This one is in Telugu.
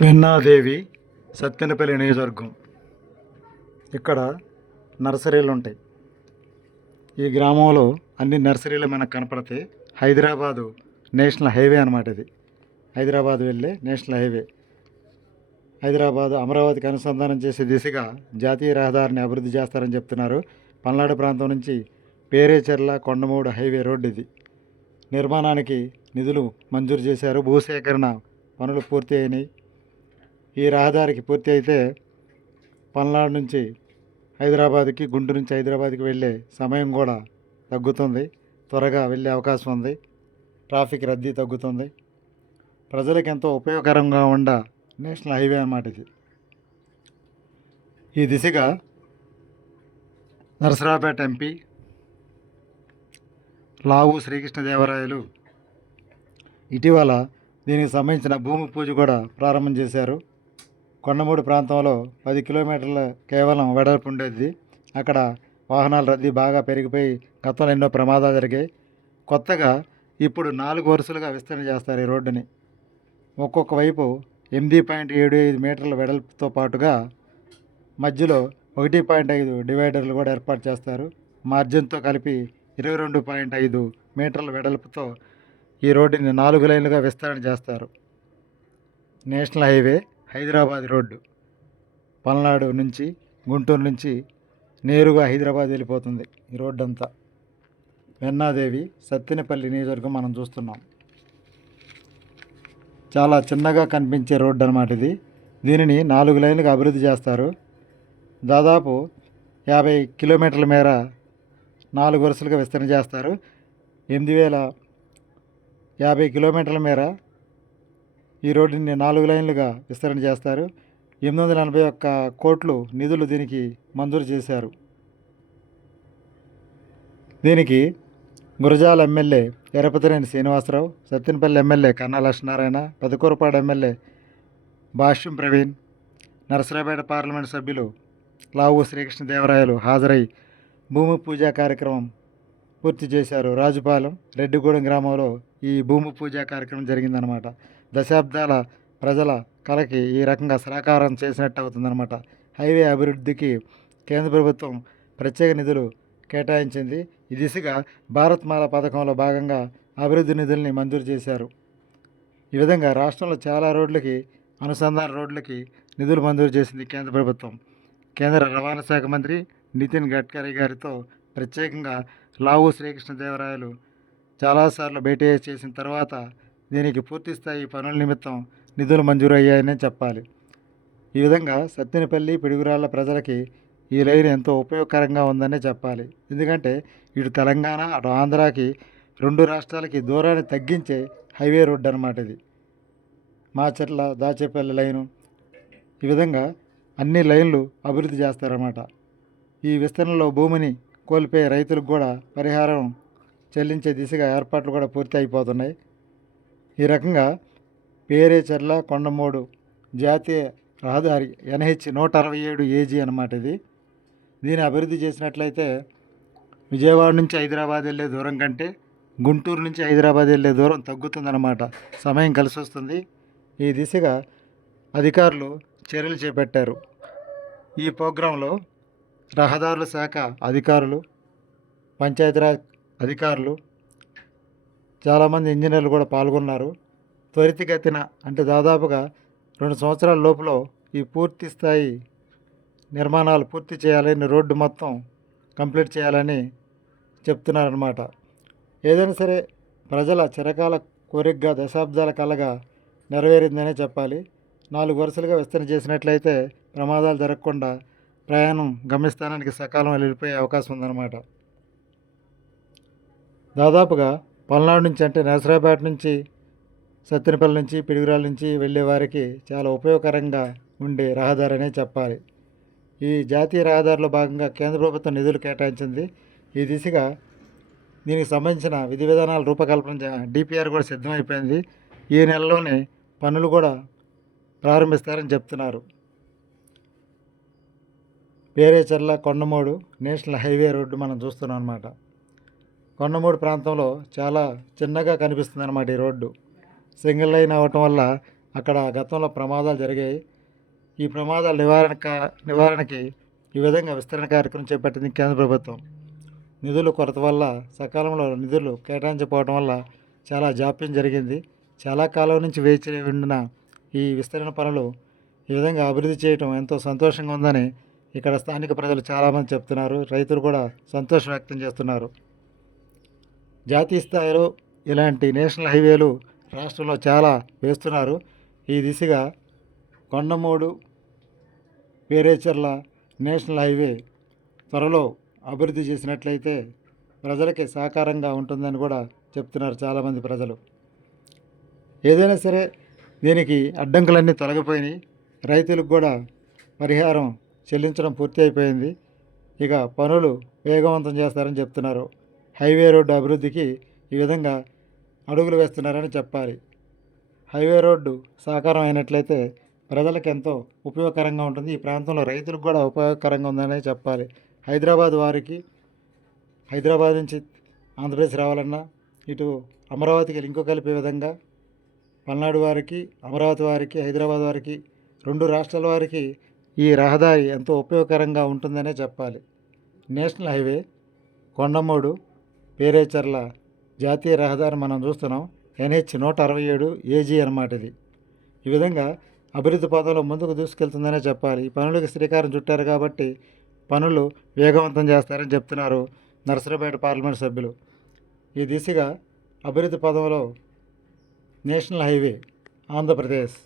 వెన్నాదేవి సత్తెనపల్లి నియోజకవర్గం. ఇక్కడ నర్సరీలు ఉంటాయి. ఈ గ్రామంలో అన్ని నర్సరీలు మనకు కనపడితే హైదరాబాదు నేషనల్ హైవే అనమాట ఇది. హైదరాబాద్ వెళ్ళే నేషనల్ హైవే. హైదరాబాద్ అమరావతికి అనుసంధానం చేసే దిశగా జాతీయ రహదారిని అభివృద్ధి చేస్తారని చెప్తున్నారు. పల్నాడు ప్రాంతం నుంచి పేరేచెర్ల కొండమూడు హైవే రోడ్డు ఇది. నిర్మాణానికి నిధులు మంజూరు చేశారు. భూసేకరణ పనులు పూర్తి అయినాయి. ఈ రహదారికి పూర్తి అయితే పల్నాడు నుంచి హైదరాబాద్కి గుంటూరు నుంచి హైదరాబాద్కి వెళ్ళే సమయం కూడా తగ్గుతుంది. త్వరగా వెళ్ళే అవకాశం ఉంది. ట్రాఫిక్ రద్దీ తగ్గుతుంది. ప్రజలకు ఎంతో ఉపయోగకరంగా ఉండ నేషనల్ హైవే అన్నమాట ఇది. ఈ దిశగా నరసరావుపేట ఎంపీ లావు శ్రీకృష్ణదేవరాయలు ఇటీవల దీనికి సంబంధించిన భూమి పూజ కూడా ప్రారంభం చేశారు. కొండమూడు ప్రాంతంలో పది కిలోమీటర్ల కేవలం వెడల్పు ఉండేది. అక్కడ వాహనాల రద్దీ బాగా పెరిగిపోయి గతంలో ఎన్నో ప్రమాదాలు జరిగాయి. కొత్తగా ఇప్పుడు నాలుగు వరుసలుగా విస్తరణ చేస్తారు ఈ రోడ్డుని. ఒక్కొక్క వైపు ఎనిమిది పాయింట్ ఏడు ఐదు మీటర్ల వెడల్పుతో పాటుగా మధ్యలో ఒకటి పాయింట్ ఐదు డివైడర్లు కూడా ఏర్పాటు చేస్తారు. మార్జిన్తో కలిపి ఇరవై రెండు పాయింట్ ఐదు మీటర్ల వెడల్పుతో ఈ రోడ్డుని నాలుగు లైన్లుగా విస్తరణ చేస్తారు. National highway Hyderabad road. Palnadu నుంచి గుంటూరు నుంచి నేరుగా హైదరాబాద్ వెళ్ళిపోతుంది ఈ రోడ్డు అంతా వెన్నాదేవి సత్తెనపల్లి నియోజకవర్గం మనం చూస్తున్నాం. చాలా చిన్నగా కనిపించే రోడ్డు అనమాట ఇది. దీనిని నాలుగు లైన్లుగా అభివృద్ధి చేస్తారు. దాదాపు యాభై కిలోమీటర్ల మేర నాలుగు వరుసలుగా విస్తరణ చేస్తారు. ఎనిమిది వేల యాభై కిలోమీటర్ల మేర ఈ రోడ్డుని నాలుగు లైన్లుగా విస్తరణ చేస్తారు. ఎనిమిది వందల ఎనభై ఒక్క కోట్లు నిధులు దీనికి మంజూరు చేశారు. దీనికి Gurazala MLA Yarapathineni Srinivasa Rao Sattenapalli MLA Kanna Lakshminarayana Pedakurapadu MLA Bhashyam Praveen Narasaraopet parliament సభ్యులు లావు శ్రీకృష్ణదేవరాయలు హాజరై భూమి పూజా కార్యక్రమం పూర్తి చేశారు. రాజుపాలెం రెడ్డిగూడెం గ్రామంలో ఈ భూమి పూజా కార్యక్రమం జరిగిందనమాట దశాబ్దాల ప్రజల కళకి ఈ రకంగా సహకారం చేసినట్టు అవుతుందన్నమాట. హైవే అభివృద్ధికి కేంద్ర ప్రభుత్వం ప్రత్యేక నిధులు కేటాయించింది. ఈ దిశగా భారత్ మాల పథకంలో భాగంగా అభివృద్ధి నిధుల్ని మంజూరు చేశారు. ఈ విధంగా రాష్ట్రంలో చాలా రోడ్లకి అనుసంధాన రోడ్లకి నిధులు మంజూరు చేసింది కేంద్ర ప్రభుత్వం. కేంద్ర రవాణా శాఖ మంత్రి నితిన్ గడ్కరీ గారితో ప్రత్యేకంగా లావు శ్రీకృష్ణదేవరాయలు చాలాసార్లు భేటీ చేసిన తర్వాత దీనికి పూర్తి స్థాయి పనుల నిమిత్తం నిధులు మంజూరు అయ్యాయని చెప్పాలి. ఈ విధంగా సత్తెనపల్లి పిడుగురాళ్ళ ప్రజలకి ఈ లైన్ ఎంతో ఉపయోగకరంగా ఉందనే చెప్పాలి. ఎందుకంటే ఇటు తెలంగాణ అటు ఆంధ్రాకి రెండు రాష్ట్రాలకి దూరాన్ని తగ్గించే హైవే రోడ్డు అనమాట ఇది. మాచర్ల దాచేపల్లి లైను ఈ విధంగా అన్ని లైన్లు అభివృద్ధి చేస్తారన్నమాట. ఈ విస్తరణలో భూమిని కోల్పోయే రైతులకు కూడా పరిహారం చెల్లించే దిశగా ఏర్పాట్లు కూడా పూర్తి అయిపోతున్నాయి ఈ రకంగా పేరేచర్ల కొండమూడు జాతీయ రహదారి ఎన్హెచ్ నూట అరవై ఏడు ఏజీ అనమాట ఇది. దీన్ని అభివృద్ధి చేసినట్లయితే విజయవాడ నుంచి హైదరాబాద్ వెళ్ళే దూరం కంటే గుంటూరు నుంచి హైదరాబాద్ వెళ్ళే దూరం తగ్గుతుందన్నమాట. సమయం కలిసి వస్తుంది. ఈ దిశగా అధికారులు చర్యలు చేపట్టారు. ఈ ప్రోగ్రాంలో రహదారుల శాఖ అధికారులు పంచాయతీరాజ్ అధికారులు చాలామంది ఇంజనీర్లు కూడా పాల్గొన్నారు. త్వరితగతిన అంటే దాదాపుగా రెండు సంవత్సరాల లోపల ఈ పూర్తి స్థాయి నిర్మాణాలు పూర్తి చేయాలని రోడ్డు మొత్తం కంప్లీట్ చేయాలని చెప్తున్నారనమాట ఏదైనా సరే ప్రజల చిరకాల కోరికగా దశాబ్దాల కలగా నెరవేరిందనే చెప్పాలి. నాలుగు వరుసలుగా విస్తరణ చేసినట్లయితే ప్రమాదాలు జరగకుండా ప్రయాణం గమ్యస్థానానికి సకాలం వెళ్ళిపోయే అవకాశం ఉందన్నమాట. దాదాపుగా పల్నాడు నుంచి అంటే నరసరాపేట నుంచి సత్తెనపల్లి నుంచి పిడుగురాల నుంచి వెళ్ళే వారికి చాలా ఉపయోగకరంగా ఉండే రహదారి అనే చెప్పాలి. ఈ జాతీయ రహదారిలో భాగంగా కేంద్ర ప్రభుత్వం నిధులు కేటాయించింది. ఈ దిశగా దీనికి సంబంధించిన విధి విధానాల రూపకల్పన డిపిఆర్ కూడా సిద్ధమైపోయింది. ఈ నెలలోనే పనులు కూడా ప్రారంభిస్తారని చెప్తున్నారు. Perecherla Kondamudu national highway road మనం చూస్తున్నాం అనమాట కొండమూడు ప్రాంతంలో చాలా చిన్నగా కనిపిస్తుంది అనమాట ఈ రోడ్డు. సింగిల్ లైన్ అవ్వటం వల్ల అక్కడ గతంలో ప్రమాదాలు జరిగాయి. ఈ ప్రమాదాల నివారణ నివారణకి ఈ విధంగా విస్తరణ కార్యక్రమం చేపట్టింది కేంద్ర ప్రభుత్వం. నిధుల కొరత వల్ల సకాలంలో నిధులు కేటాయించకపోవడం వల్ల చాలా జాప్యం జరిగింది. చాలా కాలం నుంచి వేచి ఉండిన ఈ విస్తరణ పనులు ఈ విధంగా అభివృద్ధి చేయటం ఎంతో సంతోషంగా ఉందని ఇక్కడ స్థానిక ప్రజలు చాలామంది చెప్తున్నారు. రైతులు కూడా సంతోషం వ్యక్తం చేస్తున్నారు. జాతీయ స్థాయిలో ఇలాంటి నేషనల్ హైవేలు రాష్ట్రంలో చాలా వేస్తున్నారు. ఈ దిశగా కొండమూడు వేరేచర్ల నేషనల్ హైవే త్వరలో అభివృద్ధి చేసినట్లయితే ప్రజలకి సహకారంగా ఉంటుందని కూడా చెప్తున్నారు చాలామంది ప్రజలు. ఏదైనా సరే దీనికి అడ్డంకులన్నీ తొలగిపోయినాయి. రైతులకు కూడా పరిహారం చెల్లించడం పూర్తి అయిపోయింది. ఇక పనులు వేగవంతం చేస్తారని చెప్తున్నారు. హైవే రోడ్డు అభివృద్ధికి ఈ విధంగా అడుగులు వేస్తున్నారని చెప్పాలి. హైవే రోడ్డు సహకారం అయినట్లయితే ప్రజలకు ఎంతో ఉపయోగకరంగా ఉంటుంది. ఈ ప్రాంతంలో రైతులకు కూడా ఉపయోగకరంగా ఉందని చెప్పాలి. హైదరాబాద్ వారికి హైదరాబాద్ నుంచి ఆంధ్రప్రదేశ్ రావాలన్నా ఇటు అమరావతికి లింకు కలిపే విధంగా పల్నాడు వారికి అమరావతి వారికి హైదరాబాద్ వారికి రెండు రాష్ట్రాల వారికి ఈ రహదారి ఎంతో ఉపయోగకరంగా ఉంటుందనే చెప్పాలి. నేషనల్ హైవే కొండమూడు పేరేచర్ల జాతీయ రహదారి మనం చూస్తున్నాం. ఎన్హెచ్ నూట అరవై ఏడు ఏజీ అనమాట ఇది. ఈ విధంగా అభివృద్ధి పదంలో ముందుకు దూసుకెళ్తుందనే చెప్పాలి. ఈ పనులకు శ్రీకారం చుట్టారు కాబట్టి పనులు వేగవంతం చేస్తారని చెప్తున్నారు నరసరావుపేట పార్లమెంట్ సభ్యులు. ఈ దిశగా అభివృద్ధి పదంలో నేషనల్ హైవే ఆంధ్రప్రదేశ్.